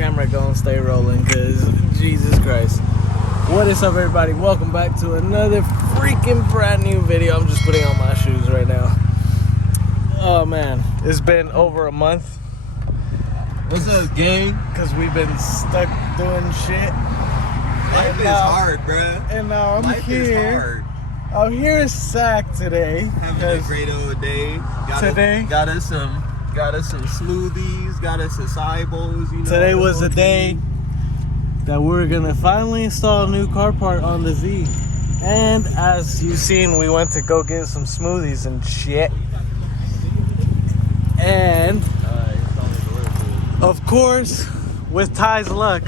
camera gonna stay rolling, cause Jesus Christ. What is up, everybody? Welcome back to another freaking brand new video. I'm just putting on my shoes right now. Oh man, it's been over a month. What's up, gang? Cause we've been stuck doing shit. Life is hard, bruh. And now I'm Life here. is hard. I'm here in Sac today. Having a great old day. Got us some smoothies. Got us some acai-bowls. You know. Today was the day that we're gonna finally install a new car part on the Z. And as you've seen, we went to go get some smoothies and shit. And of course, with Ty's luck,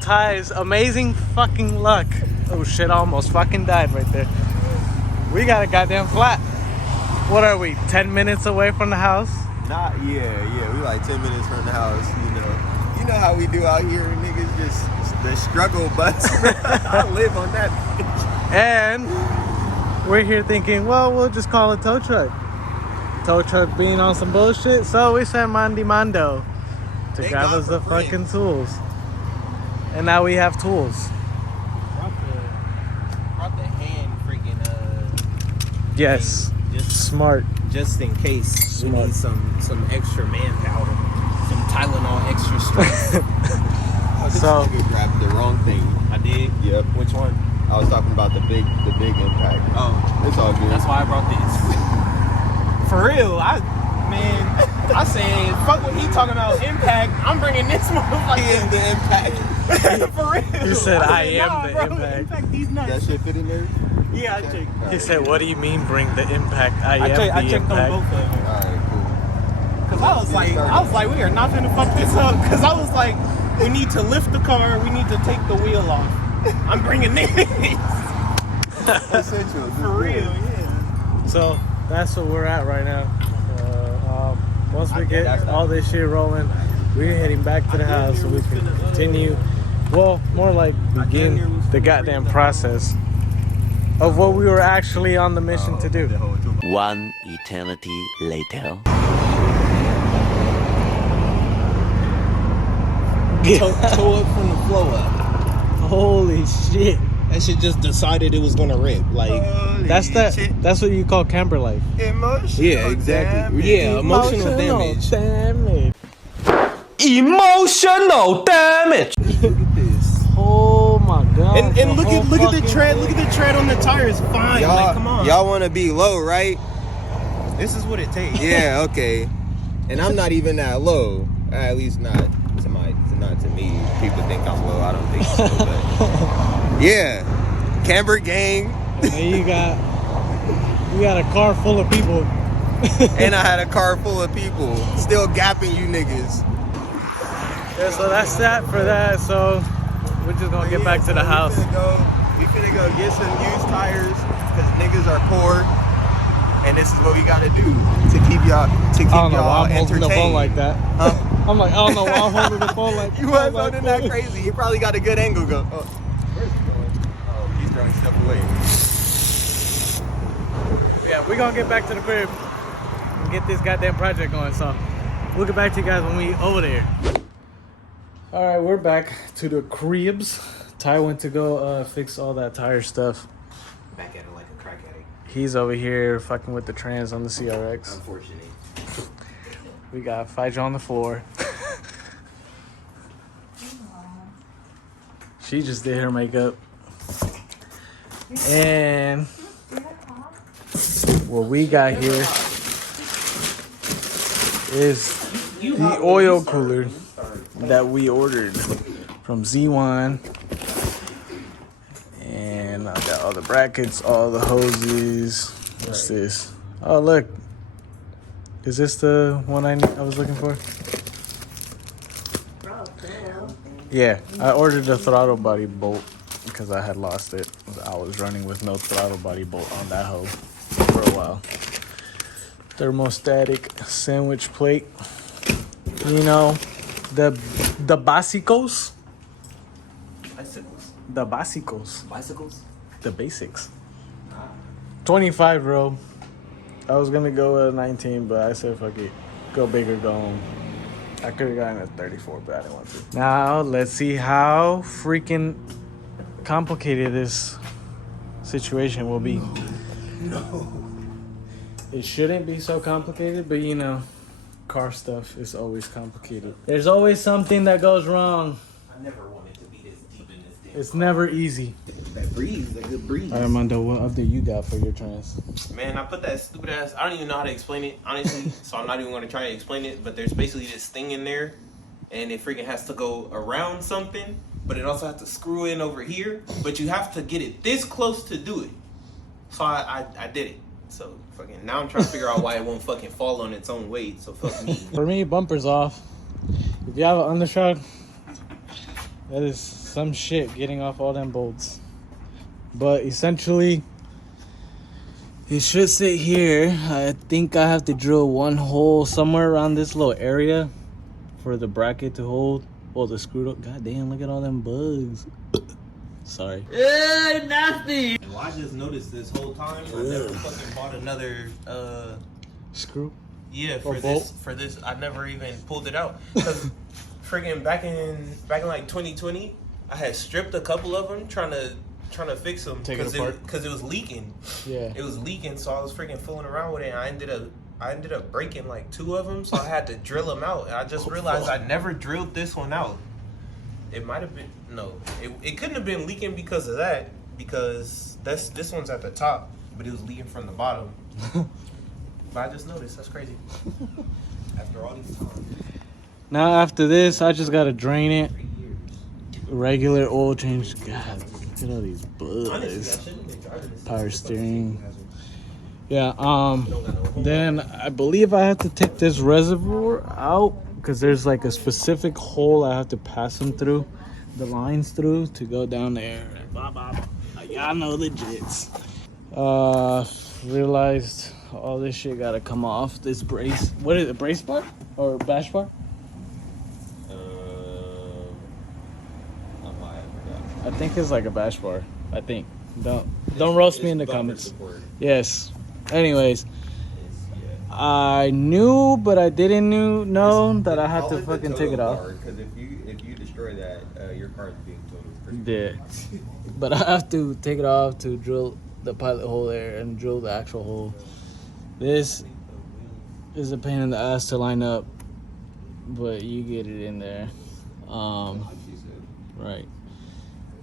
Ty's amazing fucking luck. Oh shit, I almost fucking died right there. We got a goddamn flat. What are we, 10 minutes away from the house? Yeah. We like 10 minutes from the house, You know how we do out here, niggas, just the struggle bus. I live on that bitch. And we're here thinking, well, we'll just call a tow truck. Tow truck being on some bullshit, so we sent Mandy Mando to Thank grab God us the for fucking tools. And now we have tools. Brought the hand freaking Yes. smart. Just in case we need some extra manpower. Some Tylenol extra strength. So you grabbed the wrong thing. I did? Yep. Which one? I was talking about the big impact. Oh. It's all good. That's why I brought this. For real, I said, fuck what he talking about, impact. I'm bringing this motherfucker. He is the impact. For real. He said, I am nah, the bro, impact. These nuts. That shit fit in there? Yeah, I checked. He said, what do you mean bring the impact? I am I the checked on both impact. of them. Alright, cool. Cause I was like, we are not finna fuck this up. Cause I was like, we need to lift the car. We need to take the wheel off. I'm bringing this. Essential. For real, yeah. So that's what we're at right now. Once we get all this shit rolling, we're heading back to the house so we can continue. Well, more like begin the goddamn process of what we were actually on the mission to do. One eternity later. Toe up from the flow up. Holy shit! That shit just decided it was gonna rip. Like That's what you call camper life. Emotional. yeah, exactly. Yeah, emotional damage. Damage. Emotional damage. Look at this. Oh my god! And look at the tread. Look at the tread on the tires. Fine. Like, come on. Y'all want to be low, right? This is what it takes. Yeah, okay. And I'm not even that low. At least not to me. People think I'm low. I don't think so. But yeah, Camber gang. And you got a car full of people. And I had a car full of people still gapping you niggas. Yeah, so that's that for that. So we're just gonna get back to the house. We finna go get some used tires because niggas are poor, and this is what we gotta do to keep y'all I don't know why I'm holding entertained. the phone like that. Huh? I'm like, I don't know why I'm holding the phone like that. You was holding that crazy. You probably got a good angle. Go. Oh, where's he going? Oh, he's throwing stuff away. Yeah, we're gonna get back to the crib and get this goddamn project going. So we'll get back to you guys when we over there. All right, we're back to the cribs. Ty went to go fix all that tire stuff. Back at it like a crack addict. He's over here fucking with the trans on the CRX. Unfortunate. We got Phaedra on the floor. She just did her makeup. And what we got here is the oil cooler that we ordered from Z1. And I got all the brackets, all the hoses. What's this? Oh, look. Is this the one I was looking for? Yeah, I ordered a throttle body bolt because I had lost it. I was running with no throttle body bolt on that hoe for a while. Thermostatic sandwich plate. You know, the básicos. Bicycles. The básicos. Bicycles? The basics. 25, bro. I was gonna go with a 19, but I said fuck it. Go big or go home. I could have gotten a 34, but I didn't want to. Now, let's see how freaking complicated this situation will be. No. It shouldn't be so complicated, but you know, car stuff is always complicated. There's always something that goes wrong. I never wanted to be this deep in this damn. It's never easy. That breeze, that good breeze. All right, Armando, what update you got for your trans? Man, I put that stupid ass. I don't even know how to explain it, honestly. So I'm not even going to try to explain it. But there's basically this thing in there, and it freaking has to go around something, but it also has to screw in over here. But you have to get it this close to do it. So I did it. So fucking now I'm trying to figure out why it won't fucking fall on its own weight. So fuck me. For me, bumper's off. If you have an undershot, that is some shit getting off all them bolts. But essentially, it should sit here. I think I have to drill one hole somewhere around this little area for the bracket to hold. Oh, the screw up. God damn, look at all them bugs. Sorry. Nasty. Well, I just noticed this whole time. I never fucking bought another Screw? yeah, Or bolt? for this I never even pulled it out because freaking back in like 2020 I had stripped a couple of them trying to fix them Take it apart? because it was leaking. Yeah. It was leaking, so I was freaking fooling around with it, and I ended up breaking like 2 of them, so I had to drill them out. And I just realized I never drilled this one out. It might have been it couldn't have been leaking because of that, because this one's at the top, but it was leaking from the bottom. But I just noticed. That's crazy. After all these times. Now after this, I just gotta drain it. Regular oil change. God, look at all these Honestly, I bugs. shouldn't have been driving this. Power steering. Yeah, then I believe I have to take this reservoir out because there's like a specific hole I have to pass them through, the lines through to go down there. Blah, blah, blah. Y'all know the jits. Realized all this shit gotta come off. This brace, what is it, brace bar or bash bar? I think it's like a bash bar. I think. Don't roast me in the comments. Yes. Anyways, I knew, but I didn't know that I had to fucking take it off. Because if you destroy that, your car's being totaled. Yeah. But I have to take it off to drill the pilot hole there and drill the actual hole. This is a pain in the ass to line up, but you get it in there. Right.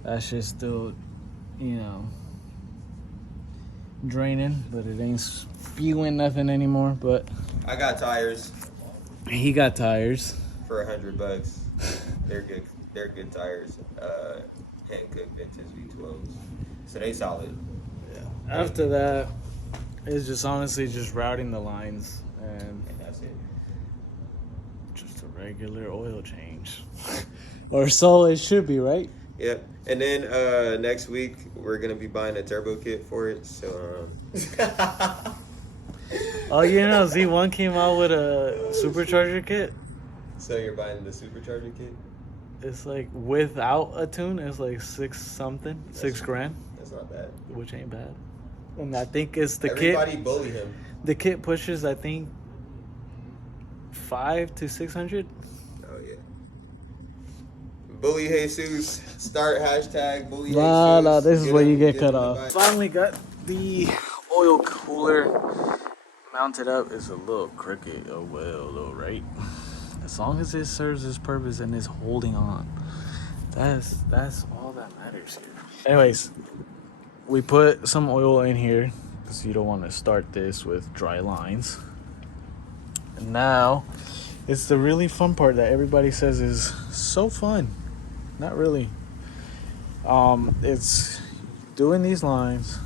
That shit's still, draining, but it ain't spewing nothing anymore. But I got tires he got tires. for $100. They're good. They're good tires. Hankook vintage V12s. So they solid. After that, it's just honestly just routing the lines and That's it. just a regular oil change. Or so it should be, right? Yep. And then next week we're gonna be buying a turbo kit for it. So Oh, Z1 came out with a supercharger kit. so you're buying the supercharger kit? It's like without a tune, it's like $6 grand, That's not bad. which ain't bad. And I think it's the Everybody kit. bully him. The kit pushes, I think, 500 to 600. Oh yeah. Bully Jesus. Start hashtag bully Jesus. No, this is where you get cut him the off. bike. Finally got the oil cooler mounted up. It's a little crooked. Oh well, though, right? As long as it serves its purpose and is holding on, that's all that matters here. Anyways, we put some oil in here because you don't want to start this with dry lines. And now, it's the really fun part that everybody says is so fun. Not really. It's doing these lines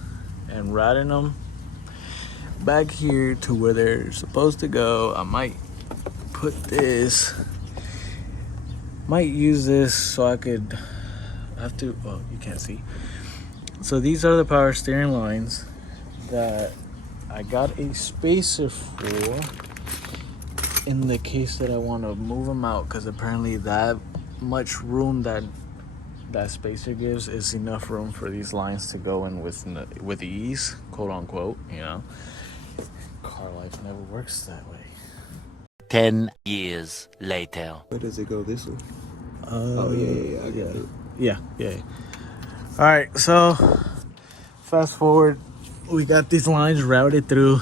and routing them back here to where they're supposed to go. I might put this, might use this so I could have to, oh, you can't see. So these are the power steering lines that I got a spacer for in the case that I want to move them out, because apparently that much room that spacer gives is enough room for these lines to go in with ease, quote unquote. Car life never works that way. 10 years later. Where does it go? This way? Oh yeah. I got it. Yeah. All right, so fast forward, we got these lines routed through,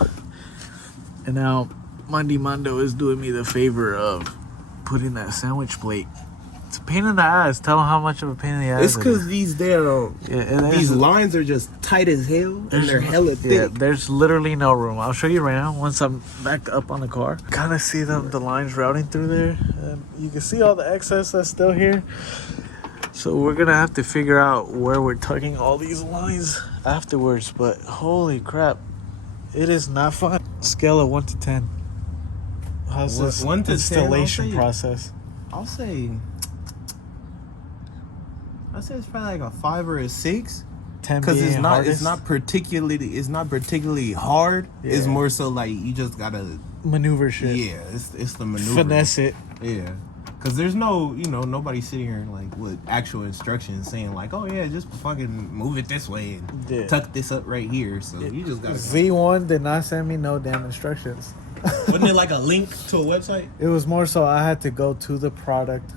and now Monday Mondo is doing me the favor of putting that sandwich plate. It's a pain in the ass. Tell them how much of a pain in the ass. It's because these these lines are just tight as hell, and they're hella thick. Yeah, there's literally no room. I'll show you right now once I'm back up on the car. Kind of see the lines routing through there. And you can see all the excess that's still here. So we're going to have to figure out where we're tucking all these lines afterwards. But holy crap, it is not fun. Scale of 1 to 10. How's this 1 to 10, installation process? I'll say it's probably like a 5 or a 6. 10 Because being hardest? it's not particularly hard. Yeah. It's more so like you just gotta Maneuver shit. Yeah, it's the maneuver. Finesse it. Yeah. Because there's no, nobody sitting here like with actual instructions saying like, oh yeah, just fucking move it this way and tuck this up right here. So you just gotta. Z1 did not send me no damn instructions. Wasn't it like a link to a website? It was more so I had to go to the product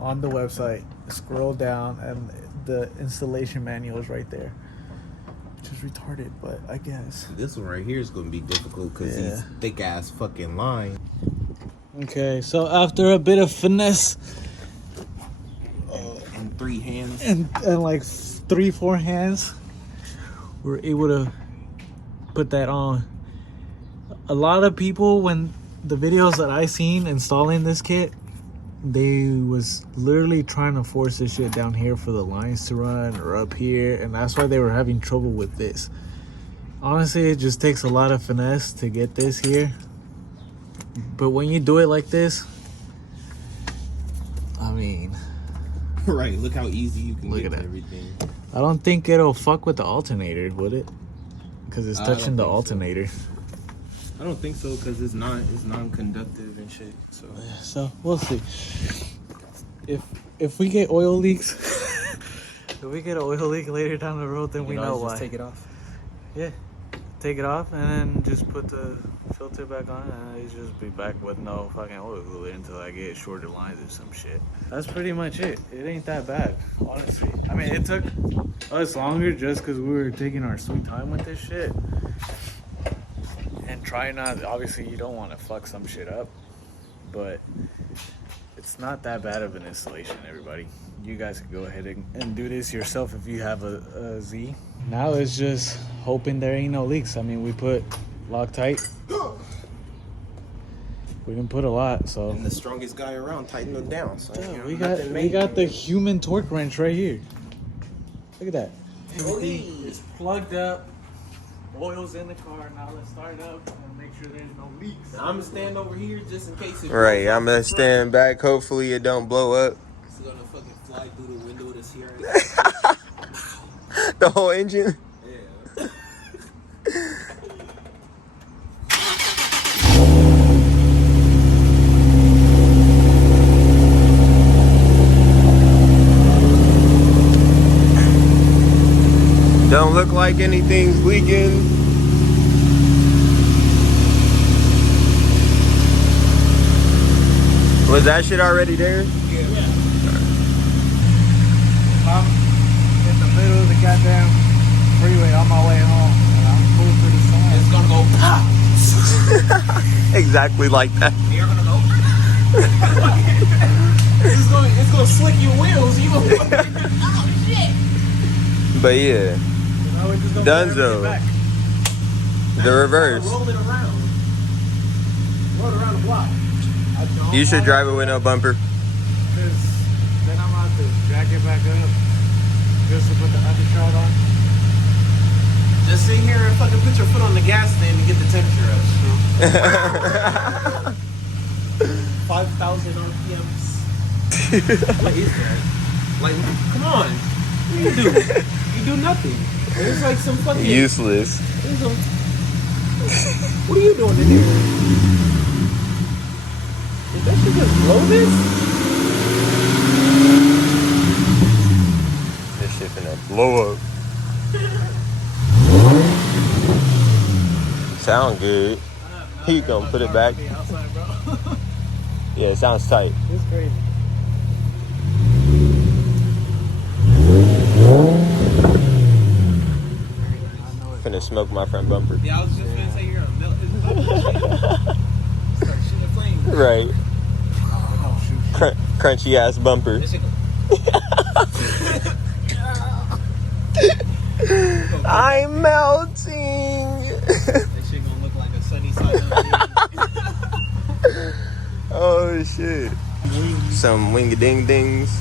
on the website, scroll down, and the installation manual is right there. Which is retarded, but I guess. This one right here is gonna be difficult because these thick ass fucking lines. Okay, so after a bit of finesse And 3 hands. and like 3-4 hands, we're able to put that on. A lot of people, when the videos that I seen installing this kit, they was literally trying to force this shit down here for the lines to run, or up here, and that's why they were having trouble with this. Honestly, it just takes a lot of finesse to get this here. But when you do it like this, I mean, Right, look how easy you can Look get at to that. everything. I don't think it'll fuck with the alternator, would it? Because it's I don't touching the think so. alternator. I don't think so because it's non-conductive and shit. So we'll see. If we get oil leaks, if we get an oil leak later down the road, then we know why. Take it off. Yeah, take it off and then just put the filter back on, and it's just be back with no fucking oil cooler until I get shorter lines or some shit. That's pretty much it. It ain't that bad, honestly. I mean, it took us longer just because we were taking our sweet time with this shit. And try not, obviously you don't want to fuck some shit up, but it's not that bad of an installation, everybody. You guys can go ahead and do this yourself if you have a Z. Now it's just hoping there ain't no leaks. I mean, we put Loctite. We didn't put a lot, so. And the strongest guy around tightened them down. So Yeah, we got the human torque wrench right here. Look at that. Everything is plugged up. Oil's in the car. Now let's start it up and make sure there's no leaks. I'm gonna stand over here just in case. Right, I'm gonna stand back. Hopefully it don't blow up. It's gonna fucking fly through the window of the CRS. The whole engine. Yeah. Don't look like anything's leaking. Was that shit already there? I'm in the middle of the goddamn freeway on my way home, and I'm pulling through the sign. It's gonna go pop. Exactly like that. You're gonna go. it's gonna slick your wheels. You gonna oh shit. But yeah, Now we're just gonna put everything Dunzo. back. The reverse. Roll it around. Roll it around the block. You should drive it with no bumper. Because then I'm about to jack it back up just to put the undershot on. Just sit here and fucking put your foot on the gas stand and get the temperature up. 5,000 RPMs. What is that? Like, come on. What do you do? You do nothing. It's like some fucking. Useless. What are you doing in here? Did that shit just blow this? This shit finna blow up. Sound good. He gonna put it back. Outside, bro. Yeah, it sounds tight. It's crazy. Finna smoke my front bumper. Yeah, I was just gonna say you're gonna melt his bumper. Start shooting a flame. Right. Oh, shoot. Crunchy ass bumper. This shit I'm melting. That shit gonna look like a sunny side up. Oh shit. Some wing-a-ding-dings.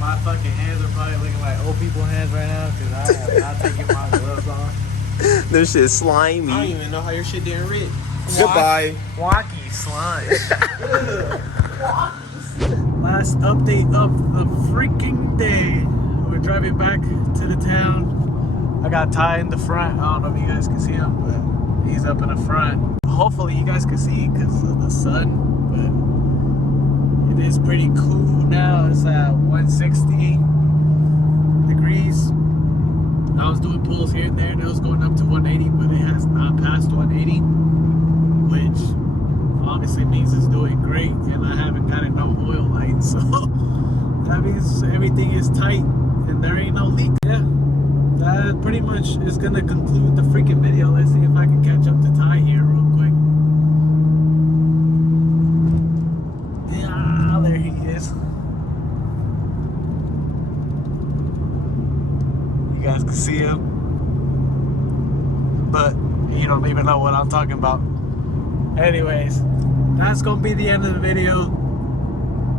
My fucking hands are probably looking like old people hands right now because I have not taken my gloves off. This shit I don't slimy. even know how your shit didn't rip. Goodbye. Wacky slime. Last update of the freaking day. We're driving back to the town. I got Ty in the front. I don't know if you guys can see him, but he's up in the front. Hopefully you guys can see because of the sun, but it is pretty cool now. It's at 160 degrees. I was doing pulls here and there and it was going up to 180, but it has not passed 180, which obviously means it's doing great, and I haven't gotten no oil light, so that means everything is tight and there ain't no leak. Yeah, that pretty much is gonna conclude the freaking video. Let's see if I can catch up to Ty here real quick. Yeah, there he is. You guys can see him, but you don't even know what I'm talking about. Anyways, that's gonna be the end of the video.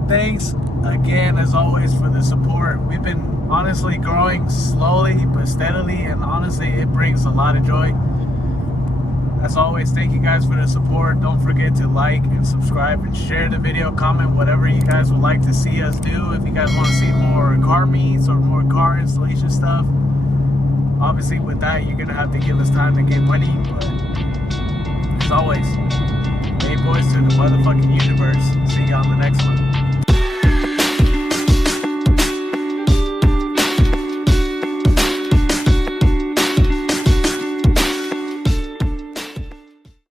Thanks again, as always, for the support. We've been honestly growing slowly but steadily, and honestly, it brings a lot of joy. As always, thank you guys for the support. Don't forget to like and subscribe and share the video, comment whatever you guys would like to see us do. If you guys want to see more car meets or more car installation stuff, obviously with that, you're gonna have to give us time to get money, but as always, hey boys to the motherfucking universe. See you on the next one.